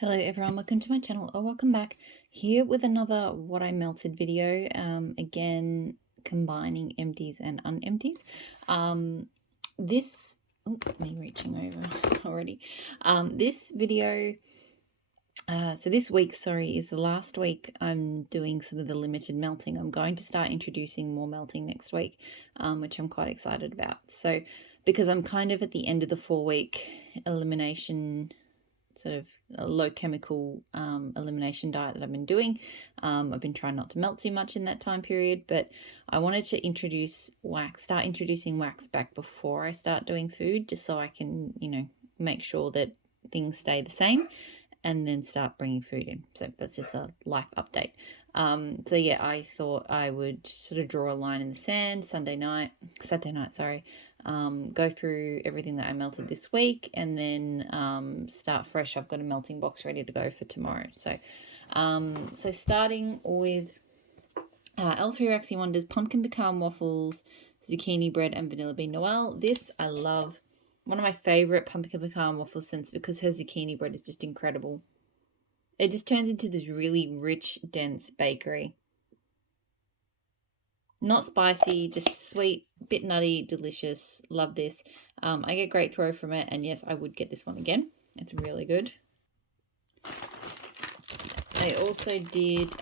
Hello everyone, welcome to my channel or welcome back here with another what I melted video. Again, combining empties and unempties. Me reaching over already. This video, so this week, is the last week I'm doing sort of the limited melting. I'm going to start introducing more melting next week, which I'm quite excited about. So because I'm kind of at the end of the 4-week elimination, sort of a low chemical elimination diet that I've been doing. I've been trying not to melt too much in that time period, but I wanted to start introducing wax back before I start doing food, just so I can, make sure that things stay the same and then start bringing food in. So that's just a life update. So yeah, I thought I would sort of draw a line in the sand Saturday night, go through everything that I melted this week and then start fresh. I've got a melting box ready to go for tomorrow. So starting with L3 Waxy Wonders Pumpkin Pecan Waffles, Zucchini Bread and Vanilla Bean Noel. This I love. One of my favorite pumpkin pecan waffle scents because her zucchini bread is just incredible. It just turns into this really rich, dense bakery. Not spicy, just sweet, bit nutty, delicious. Love this. I get great throw from it, and yes, I would get this one again. It's really good. I also did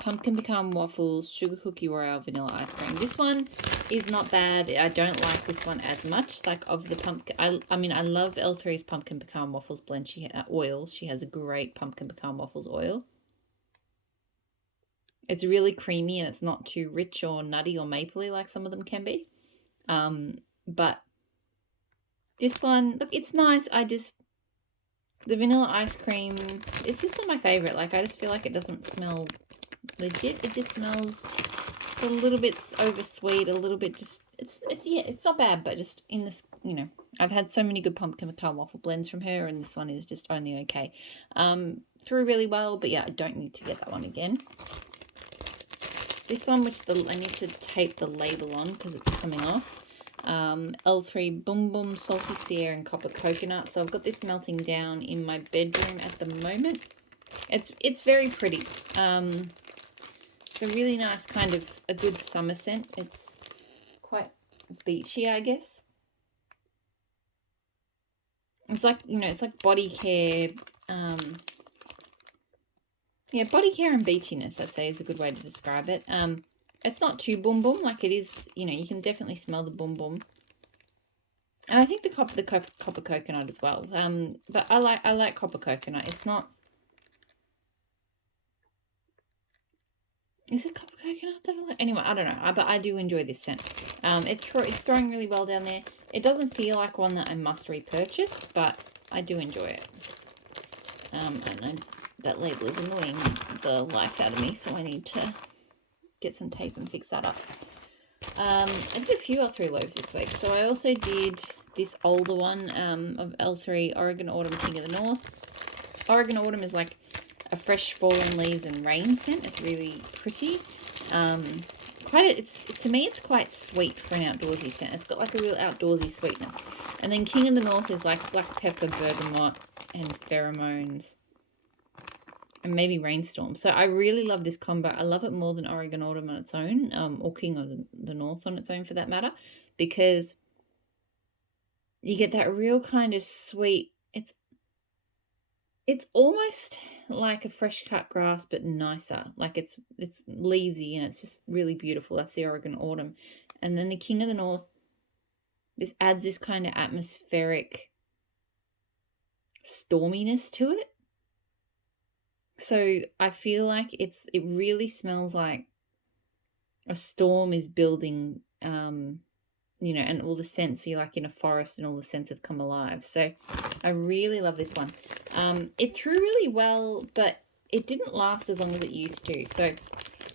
pumpkin pecan waffles, sugar cookie royale, vanilla ice cream. This one is not bad. I don't like this one as much. Like of the pumpkin, I mean, I love L3's pumpkin pecan waffles blend. Oil. She has a great pumpkin pecan waffles oil. It's really creamy and it's not too rich or nutty or mapley like some of them can be. But this one, look, it's nice. The vanilla ice cream, it's just not my favorite. Like, I just feel like it doesn't smell legit. It just smells a little bit oversweet, a little bit just, it's not bad, but just in this, I've had so many good pumpkin pecan waffle blends from her, and this one is just only okay. Through really well, but yeah, I don't need to get that one again. This one, I need to tape the label on because it's coming off. L3 Boom Boom Salty Sierra and Copper Coconut. So I've got this melting down in my bedroom at the moment. It's very pretty. It's a really nice kind of a good summer scent. It's quite beachy, I guess. It's like, it's like body care. Yeah, body care and beachiness, I'd say, is a good way to describe it. It's not too boom boom, like it is, you can definitely smell the boom boom. And I think the copper coconut as well. But I like copper coconut. It's not. Is it copper coconut that I like? Anyway, I don't know. But I do enjoy this scent. It's throwing really well down there. It doesn't feel like one that I must repurchase, but I do enjoy it. And that label is annoying the life out of me, so I need to get some tape and fix that up. I did a few L3 loaves this week. So I also did this older one of L3 Oregon Autumn King of the North. Oregon Autumn is like a fresh fallen leaves and rain scent. It's really pretty. To me it's quite sweet for an outdoorsy scent. It's got like a real outdoorsy sweetness. And then King of the North is like black pepper, bergamot, and pheromones. And maybe rainstorm. So I really love this combo. I love it more than Oregon Autumn on its own, or King of the North on its own for that matter, because you get that real kind of sweet. It's almost like a fresh cut grass, but nicer. Like it's leafy and it's just really beautiful. That's the Oregon Autumn. And then the King of the North, this adds this kind of atmospheric storminess to it. So I feel like it really smells like a storm is building, and all the scents, you're like in a forest and all the scents have come alive. So I really love this one. It threw really well, but it didn't last as long as it used to. So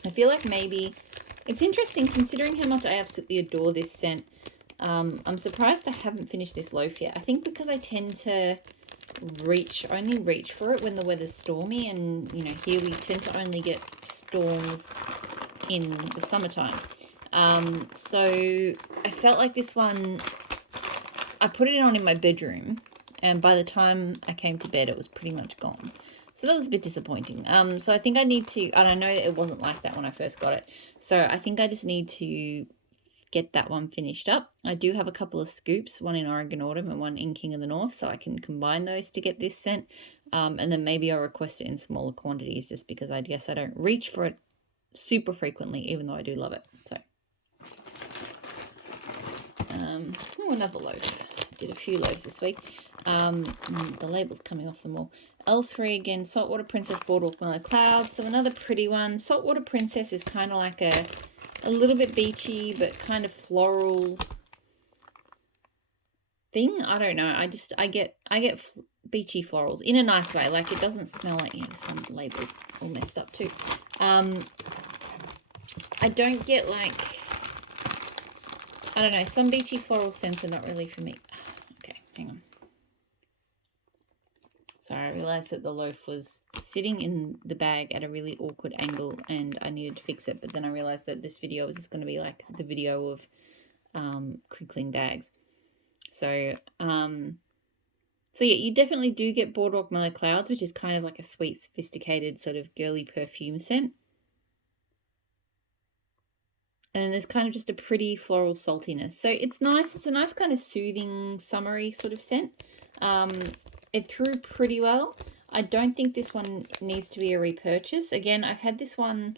I feel like maybe it's interesting considering how much I absolutely adore this scent. I'm surprised I haven't finished this loaf yet. I think because I tend to only reach for it when the weather's stormy, and here we tend to only get storms in the summertime. So I felt like this one, I put it on in my bedroom And by the time I came to bed, it was pretty much gone. So that was a bit disappointing. So I think I need to, and I know it wasn't like that when I first got it. So I think I just need to get that one finished up. I do have a couple of scoops, one in Oregon Autumn and one in King of the North, so I can combine those to get this scent. And then maybe I'll request it in smaller quantities just because I guess I don't reach for it super frequently, even though I do love it. So, another loaf. Did a few loaves this week. The label's coming off them all. L3 again, Saltwater Princess Boardwalk Mellow Clouds. So another pretty one. Saltwater Princess is kind of like a little bit beachy, but kind of floral thing. I don't know. I get beachy florals in a nice way. Like it doesn't smell like, yeah, this one label's all messed up too. I don't get like, I don't know, some beachy floral scents are not really for me. Okay, hang on. Sorry, I realized that the loaf was sitting in the bag at a really awkward angle and I needed to fix it. But then I realized that this video was just going to be like the video of crinkling bags. So yeah, you definitely do get Boardwalk Mellow Clouds, which is kind of like a sweet, sophisticated sort of girly perfume scent. And then there's kind of just a pretty floral saltiness. So it's nice. It's a nice kind of soothing, summery sort of scent. It threw pretty well. I don't think this one needs to be a repurchase. Again, I've had this one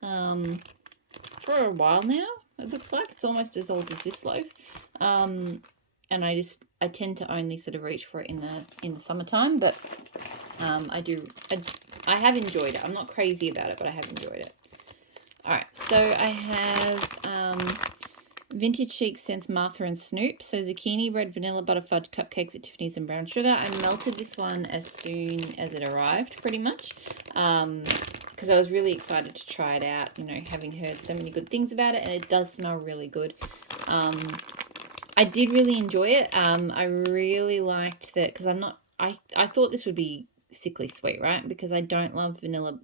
for a while now. It looks like it's almost as old as this loaf. And I tend to only sort of reach for it in the summertime, but I have enjoyed it. I'm not crazy about it, but I have enjoyed it. All right, so I have Vintage Chic Scents Martha and Snoop. So zucchini, red vanilla, butter fudge, cupcakes at Tiffany's and brown sugar. I melted this one as soon as it arrived, pretty much, because I was really excited to try it out, you know, having heard so many good things about it, and it does smell really good. I did really enjoy it. I really liked that because I thought this would be sickly sweet, right? Because I don't love vanilla.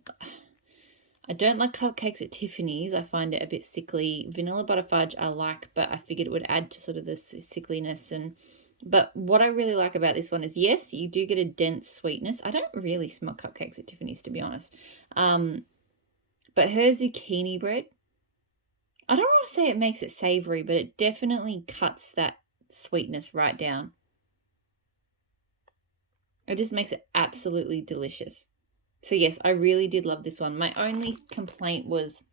I don't like cupcakes at Tiffany's. I find it a bit sickly. Vanilla butter fudge I like, but I figured it would add to sort of the sickliness. But what I really like about this one is, yes, you do get a dense sweetness. I don't really smell cupcakes at Tiffany's, to be honest. But her zucchini bread, I don't want to say it makes it savory, but it definitely cuts that sweetness right down. It just makes it absolutely delicious. So yes, I really did love this one. My only complaint was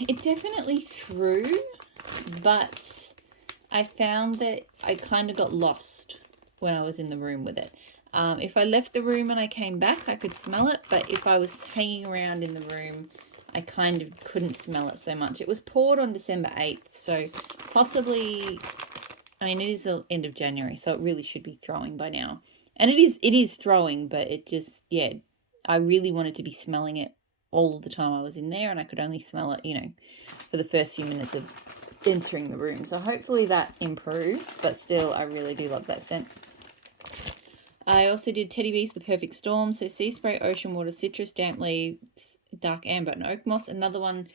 it definitely threw, but I found that I kind of got lost when I was in the room with it. If I left the room and I came back, I could smell it, but if I was hanging around in the room, I kind of couldn't smell it so much. It was poured on December 8th, so possibly, I mean, it is the end of January, so it really should be throwing by now. And it is throwing, but it just, yeah, I really wanted to be smelling it all the time I was in there, and I could only smell it, you know, for the first few minutes of entering the room. So hopefully that improves, but still, I really do love that scent. I also did Teddy Bees, The Perfect Storm. So sea spray, ocean water, citrus, damp leaves, dark amber, and oak moss. Another one,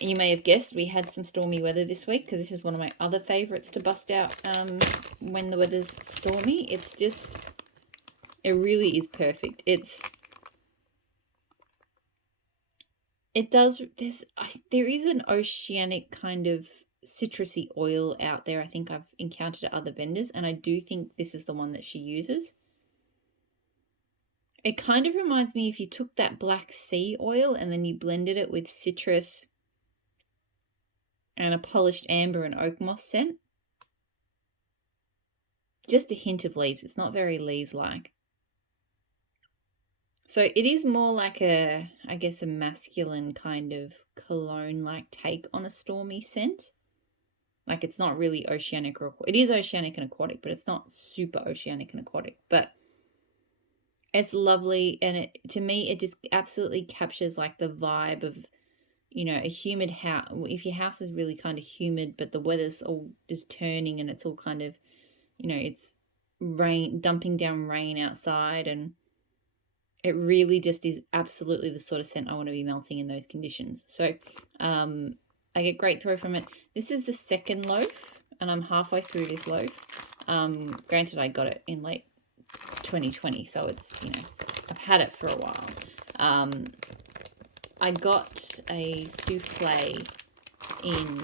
you may have guessed, we had some stormy weather this week because this is one of my other favorites to bust out when the weather's stormy. It's just, it really is perfect. There is an oceanic kind of citrusy oil out there. I think I've encountered at other vendors, and I do think this is the one that she uses. It kind of reminds me if you took that black sea oil and then you blended it with citrus and a polished amber and oak moss scent. Just a hint of leaves. It's not very leaves-like. So it is more like I guess, a masculine kind of cologne-like take on a stormy scent. Like it's not really oceanic or it is oceanic and aquatic, but it's not super oceanic and aquatic. But it's lovely, and to me it just absolutely captures like the vibe of, you know, a humid house. If your house is really kind of humid, but the weather's all just turning and it's all kind of, you know, it's dumping down rain outside, and it really just is absolutely the sort of scent I want to be melting in those conditions. So I get great throw from it. This is the second loaf and I'm halfway through this loaf. Granted, I got it in late 2020, so it's, you know, I've had it for a while. I got a souffle in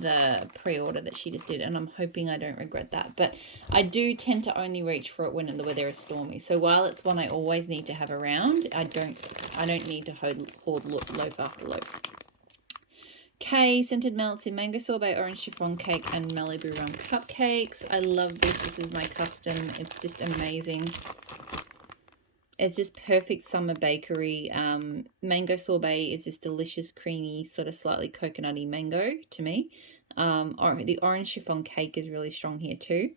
the pre-order that she just did, and I'm hoping I don't regret that. But I do tend to only reach for it when the weather is stormy. So while it's one I always need to have around, I don't need to hoard loaf after loaf. K, scented melts in mango sorbet, orange chiffon cake, and Malibu rum cupcakes. I love this. This is my custom. It's just amazing. It's just perfect summer bakery. Mango sorbet is this delicious, creamy, sort of slightly coconutty mango to me. The orange chiffon cake is really strong here too.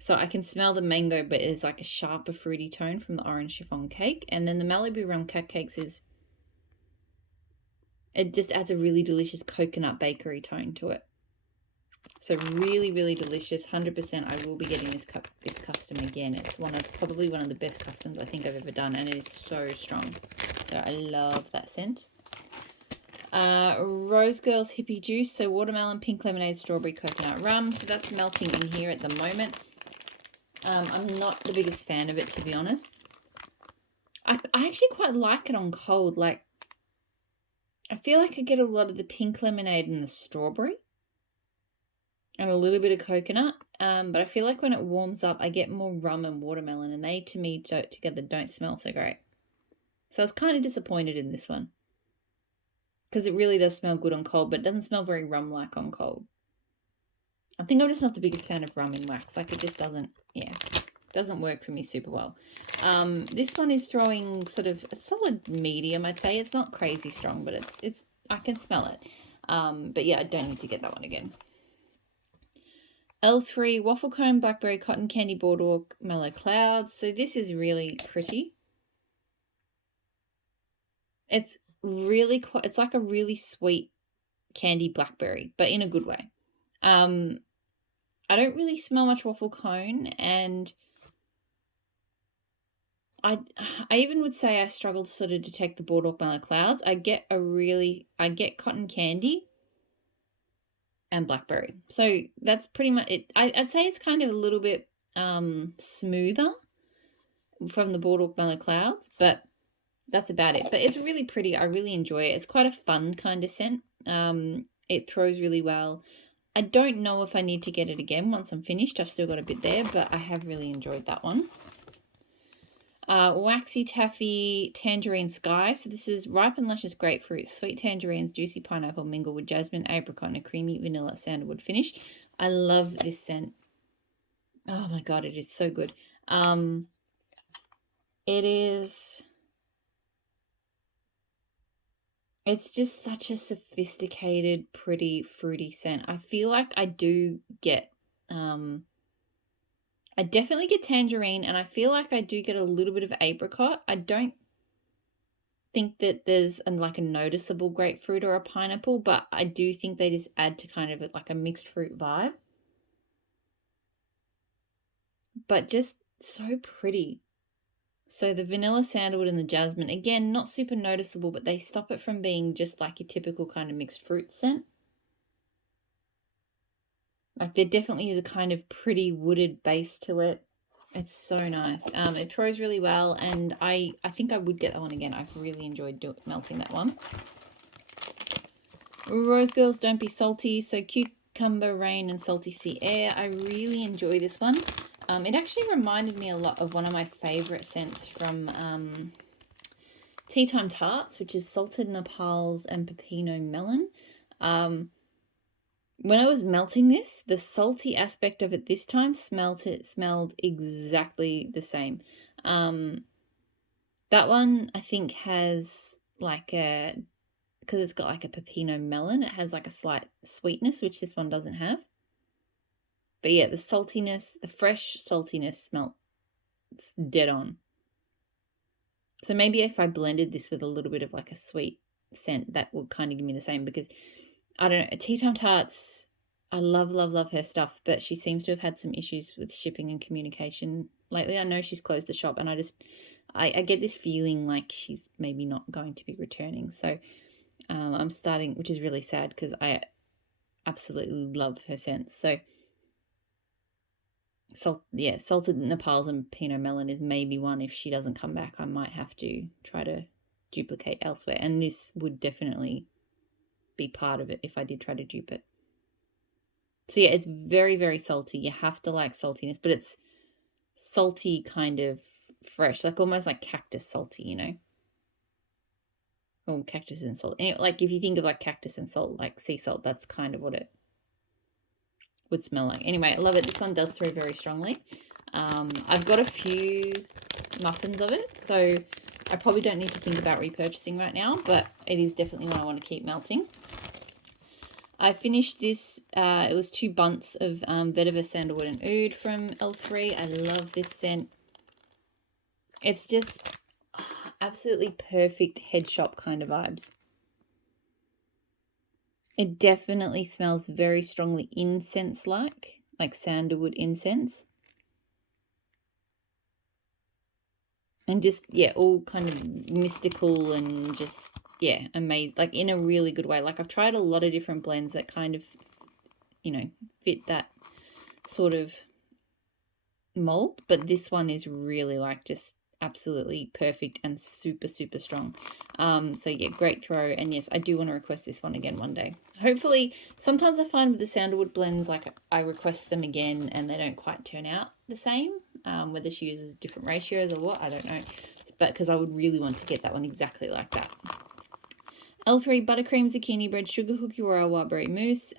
So I can smell the mango, but it's like a sharper fruity tone from the orange chiffon cake. And then the Malibu rum cupcakes it just adds a really delicious coconut bakery tone to it. So really, really delicious. 100% I will be getting this custom again. It's probably one of the best customs I think I've ever done, and it is so strong. So I love that scent. Rose Girls Hippie Juice. So watermelon, pink lemonade, strawberry, coconut rum. So that's melting in here at the moment. I'm not the biggest fan of it, to be honest. I actually quite like it on cold. Like, I feel like I get a lot of the pink lemonade and the strawberry and a little bit of coconut, but I feel like when it warms up, I get more rum and watermelon, and they, to me, together don't smell so great. So I was kind of disappointed in this one because it really does smell good on cold, but it doesn't smell very rum-like on cold. I think I'm just not the biggest fan of rum in wax. Like, it just doesn't work for me super well. This one is throwing sort of a solid medium, I'd say. It's not crazy strong, but it's I can smell it. But yeah, I don't need to get that one again. L3 Waffle Cone, Blackberry, Cotton Candy, Boardwalk, Mellow Clouds. So this is really pretty. It's really it's like a really sweet candy blackberry, but in a good way. I don't really smell much waffle cone, and I even would say I struggle to sort of detect the Boardwalk Mellow Clouds. I get cotton candy and blackberry. So that's pretty much it. I'd say it's kind of a little bit smoother from the Boardwalk Mellow Clouds, but that's about it. But it's really pretty. I really enjoy it. It's quite a fun kind of scent. It throws really well. I don't know if I need to get it again once I'm finished. I've still got a bit there, but I have really enjoyed that one. Waxy Taffy Tangerine Sky. So this is ripe and luscious grapefruit, sweet tangerines, juicy pineapple mingled with jasmine, apricot, and a creamy vanilla sandalwood finish. I love this scent. Oh my god, it is so good. It's just such a sophisticated, pretty, fruity scent. I feel like I do get, I definitely get tangerine, and I feel like I do get a little bit of apricot. I don't think that there's like a noticeable grapefruit or a pineapple, but I do think they just add to kind of like a mixed fruit vibe. But just so pretty. So the vanilla sandalwood and the jasmine, again, not super noticeable, but they stop it from being just like your typical kind of mixed fruit scent. Like, there definitely is a kind of pretty wooded base to it. It's so nice. It throws really well, and I think I would get that one again. I've really enjoyed melting that one. Rose Girls Don't Be Salty. So cucumber rain and salty sea air. I really enjoy this one. It actually reminded me a lot of one of my favorite scents from Tea Time Tarts, which is salted nopals and pepino melon. When I was melting this, the salty aspect of it this time smelled exactly the same. That one I think has like because it's got like a pepino melon, it has like a slight sweetness, which this one doesn't have. But yeah, the saltiness, the fresh saltiness it's dead on. So maybe if I blended this with a little bit of like a sweet scent, that would kind of give me the same, because I don't know, Tea Time Tarts, I love, love, love her stuff, but she seems to have had some issues with shipping and communication lately. I know she's closed the shop, and I get this feeling like she's maybe not going to be returning. So I'm starting, which is really sad, because I absolutely love her scents. So salted Nepals and Pinot Melon is maybe one. If she doesn't come back, I might have to try to duplicate elsewhere. And this would definitely be part of it if I did try to dupe it. So yeah, it's very, very salty. You have to like saltiness, but it's salty kind of fresh, like almost like cactus salty, you know? Or cactus and salt. And like if you think of like cactus and salt, like sea salt, that's kind of what it would smell like. Anyway, I love it. This one does throw very strongly. I've got a few muffins of it, so I probably don't need to think about repurchasing right now, but it is definitely one I want to keep melting. I finished this, it was 2 bunts of Vetiver Sandalwood and Oud from L3. I love this scent. It's just absolutely perfect head shop kind of vibes. It definitely smells very strongly incense-like sandalwood incense. And just, yeah, all kind of mystical and just, yeah, amazing. Like in a really good way. Like I've tried a lot of different blends that kind of, you know, fit that sort of mold. But this one is really like just absolutely perfect and super, super strong. So yeah, great throw. And yes, I do want to request this one again one day. Hopefully, sometimes I find with the sandalwood blends, like I request them again and they don't quite turn out the same. Whether she uses different ratios or what, I don't know. But because I would really want to get that one exactly like that. L3 Buttercream Zucchini Bread Sugar Cookie Royal Wildberry Mousse.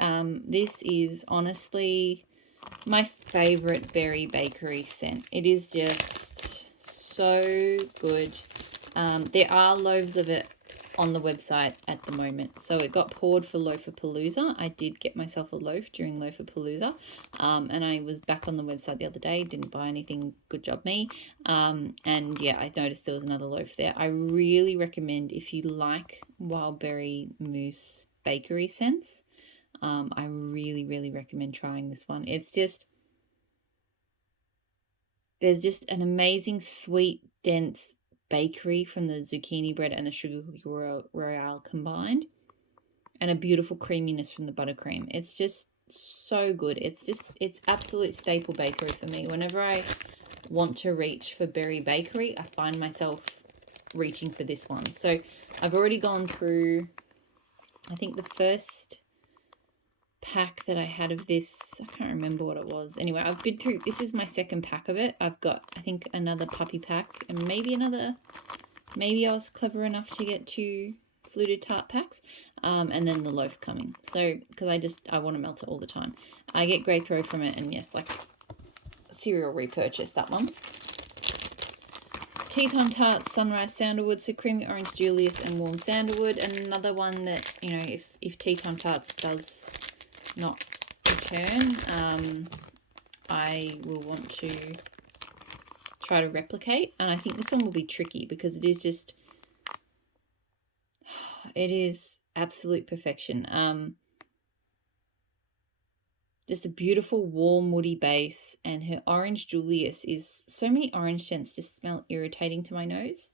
This is honestly my favorite berry bakery scent. It is just so good. There are loaves of it on the website at the moment, so it got poured for Loafapalooza. I did get myself a loaf during Loafapalooza, and I was back on the website the other day, didn't buy anything, good job me. And yeah, I noticed there was another loaf there. I really recommend, if you like wild berry mousse bakery scents, I really, really recommend trying this one. It's just, there's just an amazing sweet, dense bakery from the zucchini bread and the sugar cookie royale combined, and a beautiful creaminess from the buttercream. It's just so good. It's absolute staple bakery for me. Whenever I want to reach for berry bakery, I find myself reaching for this one. So I've already gone through, I think the first pack that I had of this, I can't remember what it was. Anyway, I've been through, this is my second pack of it. I've got, I think, another puppy pack and maybe I was clever enough to get 2 fluted tart packs, and then the loaf coming. So because I want to melt it all the time. I get great throw from it, and yes, like cereal repurchase that one. Tea Time Tarts, Sunrise Sandalwood, so Creamy Orange Julius and Warm Sandalwood. And another one that, you know, if Tea Time Tarts does not return, I will want to try to replicate. And I think this one will be tricky because it is just, it is absolute perfection. Just a beautiful warm woody base, and her Orange Julius is, so many orange scents just smell irritating to my nose.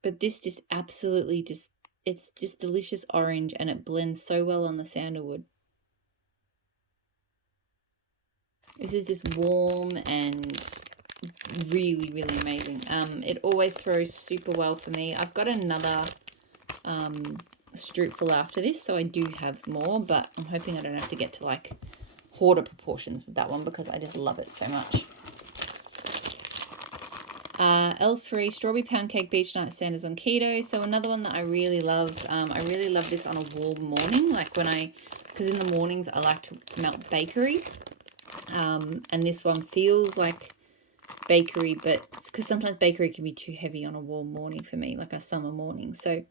But this just absolutely just, it's just delicious orange, and it blends so well on the sandalwood. This is just warm and really, really amazing. It always throws super well for me. I've got another stroopful after this, so I do have more, but I'm hoping I don't have to get to like hoarder proportions with that one because I just love it so much. L3 Strawberry Pound Cake Beach Night Sanders on Keto. So another one that I really love. I really love this on a warm morning, like because in the mornings I like to melt bakery. And this one feels like bakery, but because sometimes bakery can be too heavy on a warm morning for me, like a summer morning. So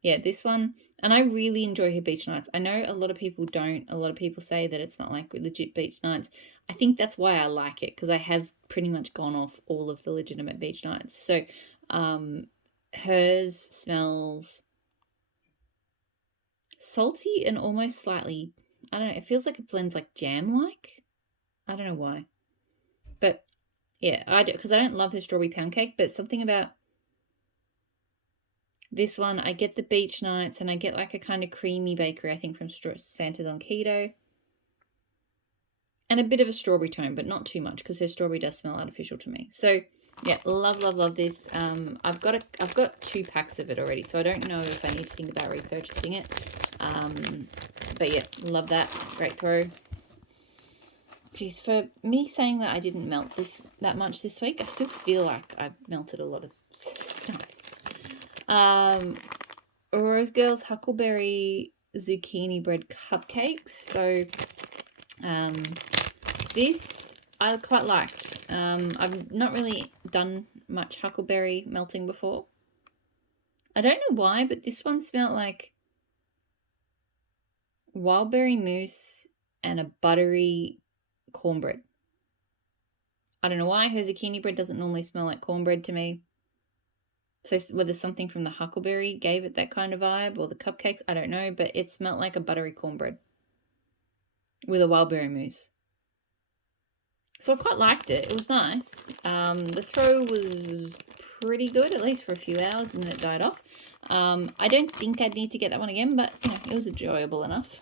yeah, this one, and I really enjoy her beach nights. I know a lot of people don't. A lot of people say that it's not like legit beach nights. I think that's why I like it, because I have pretty much gone off all of the legitimate beach nights. So hers smells salty and almost slightly, I don't know, it feels like it blends like jam-like. I don't know why. But yeah, because I don't love her strawberry pound cake, but something about, This one, I get the beach nights and I get like a kind of creamy bakery, I think from Santa's on Keto. And a bit of a strawberry tone, but not too much because her strawberry does smell artificial to me. So yeah, love this. I've got 2 packs of it already, so I don't know if I need to think about repurchasing it. But yeah, love that. Great throw. Geez, for me saying that I didn't melt this that much this week, I still feel like I've melted a lot of stuff. Rose Girls Huckleberry Zucchini Bread Cupcakes. So this I quite liked. I've not really done much huckleberry melting before. I don't know why, but this one smelled like wild berry mousse and a buttery cornbread. I don't know why. Her zucchini bread doesn't normally smell like cornbread to me. So whether something from the huckleberry gave it that kind of vibe or the cupcakes, I don't know, but it smelled like a buttery cornbread with a wild berry mousse. So I quite liked it. It was nice. The throw was pretty good, at least for a few hours, and then it died off. I don't think I'd need to get that one again, but you know, it was enjoyable enough.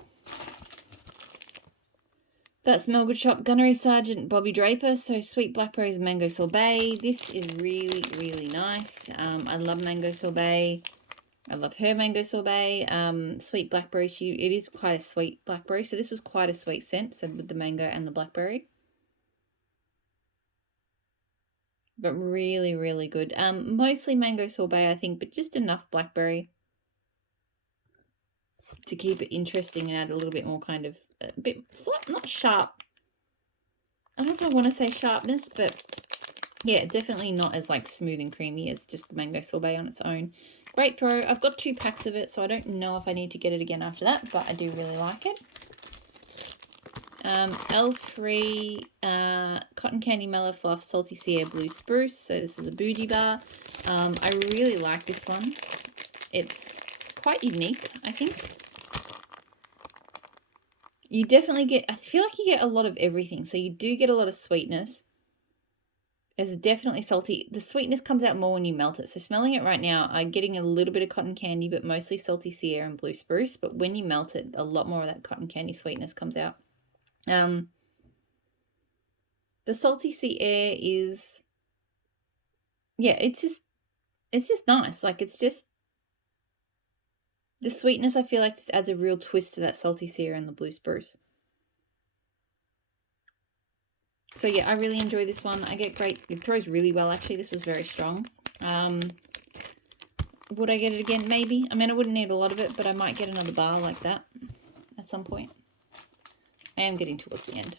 That Smell Good Shop Gunnery Sergeant Bobby Draper. So Sweet Blackberries Mango Sorbet. This is really, really nice. I love mango sorbet. I love her mango sorbet. Sweet blackberry. It is quite a sweet blackberry. So this was quite a sweet scent. So with the mango and the blackberry. But really, really good. Mostly mango sorbet, I think, but just enough blackberry to keep it interesting and add a little bit more kind of, a bit, not sharp. I don't know if I want to say sharpness, but yeah, definitely not as like smooth and creamy as just the mango sorbet on its own. Great throw. I've got 2 packs of it, so I don't know if I need to get it again after that, but I do really like it. L3 Cotton Candy Mellow Fluff Salty Sea Air Blue Spruce. So this is a bougie bar. I really like this one. It's quite unique, I think. You definitely get, I feel like you get a lot of everything. So you do get a lot of sweetness. It's definitely salty. The sweetness comes out more when you melt it. So smelling it right now, I'm getting a little bit of cotton candy, but mostly salty sea air and blue spruce. But when you melt it, a lot more of that cotton candy sweetness comes out. The salty sea air is, yeah, it's just nice. Like, it's just, the sweetness I feel like just adds a real twist to that salty sea air and the blue spruce. So yeah, I really enjoy this one. I get great, it throws really well actually. This was very strong. Would I get it again? Maybe. I mean, I wouldn't need a lot of it, but I might get another bar like that at some point. I am getting towards the end.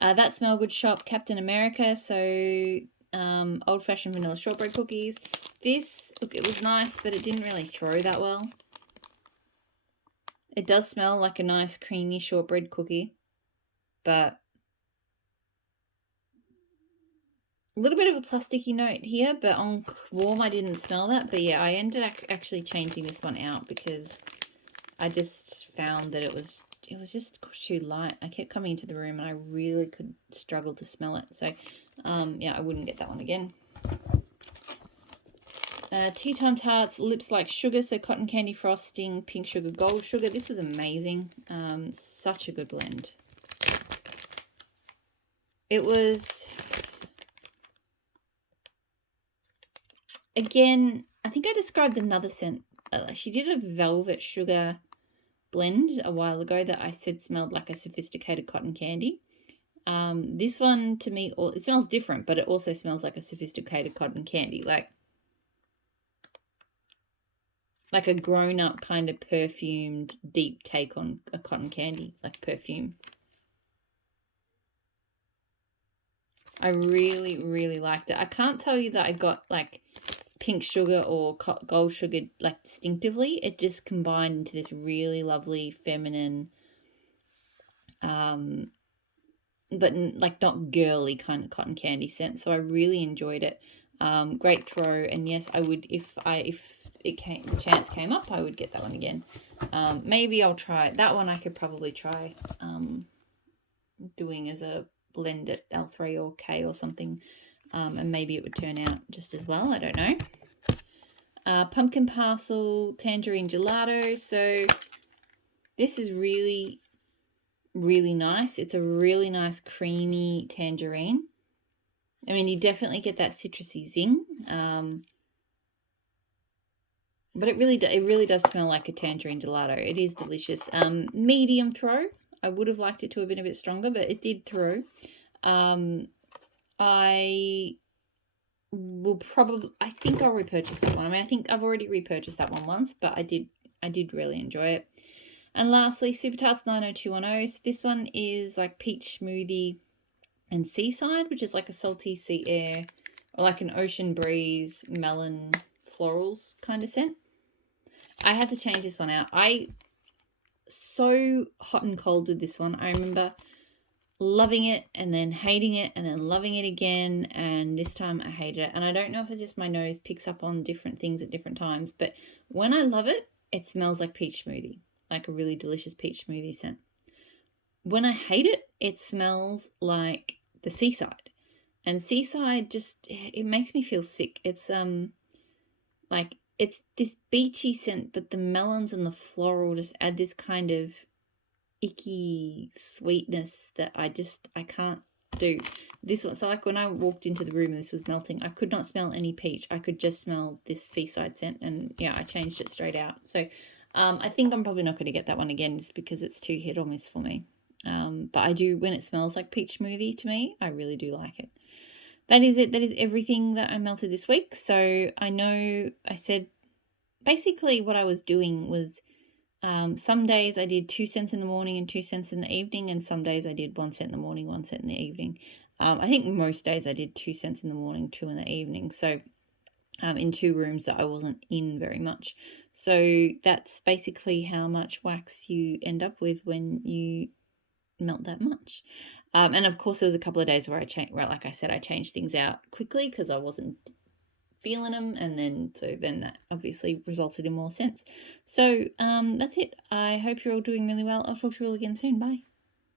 That Smell Good Shop Captain America. So old-fashioned vanilla shortbread cookies. This, look, it was nice, but it didn't really throw that well. It does smell like a nice creamy shortbread cookie, but a little bit of a plasticky note here, but on warm I didn't smell that. But yeah, I ended up actually changing this one out because I just found that it was just too light. I kept coming into the room and I really could struggle to smell it. So yeah, I wouldn't get that one again. Tea Time Tarts Lips Like Sugar. So cotton candy frosting, pink sugar, gold sugar. This was amazing. Such a good blend. It was, again, I think I described another scent. She did a velvet sugar blend a while ago that I said smelled like a sophisticated cotton candy. This one to me, it smells different, but it also smells like a sophisticated cotton candy, like a grown-up kind of perfumed deep take on a cotton candy, like perfume. I really, really liked it. I can't tell you that I got like pink sugar or gold sugar like distinctively. It just combined into this really lovely feminine, but like not girly kind of cotton candy scent. So I really enjoyed it. Great throw, and yes, I would, if the chance came up, I would get that one again. Maybe I'll try that one. I could probably try doing as a blend at L3 or K or something, and maybe it would turn out just as well. I don't know. pumpkin parcel, tangerine gelato. So this is really, really nice. It's a really nice creamy tangerine. I mean, you definitely get that citrusy zing, but it really does smell like a tangerine gelato. It is delicious. Medium throw. I would have liked it to have been a bit stronger, but it did throw. I will probably, I think I'll repurchase that one. I mean, I think I've already repurchased that one once, but I did really enjoy it. And lastly, Super Tarts 90210. So this one is like peach smoothie and seaside, which is like a salty sea air or like an ocean breeze melon florals kind of scent. I had to change this one out. I so hot and cold with this one. I remember loving it and then hating it and then loving it again, and this time I hated it. And I don't know if it's just my nose picks up on different things at different times, but when I love it, it smells like peach smoothie, like a really delicious peach smoothie scent. When I hate it, it smells like the seaside, and seaside just, it makes me feel sick. It's like it's this beachy scent, but the melons and the floral just add this kind of icky sweetness that I can't do. This one, so like when I walked into the room and this was melting, I could not smell any peach. I could just smell this seaside scent, and yeah, I changed it straight out. So I think I'm probably not going to get that one again just because it's too hit or miss for me. But I do, when it smells like peach smoothie to me, I really do like it. That is it. That is everything that I melted this week. So I know I said basically what I was doing was some days I did 2 cents in the morning and 2 cents in the evening, and some days I did 1 cent in the morning, 1 cent in the evening. I think most days I did 2 cents in the morning, 2 in the evening. So in 2 rooms that I wasn't in very much. So that's basically how much wax you end up with when you melt that much. And of course, there was a couple of days where like I said, I changed things out quickly because I wasn't feeling them, and then that obviously resulted in more cents. So that's it. I hope you're all doing really well. I'll talk to you all again soon. Bye.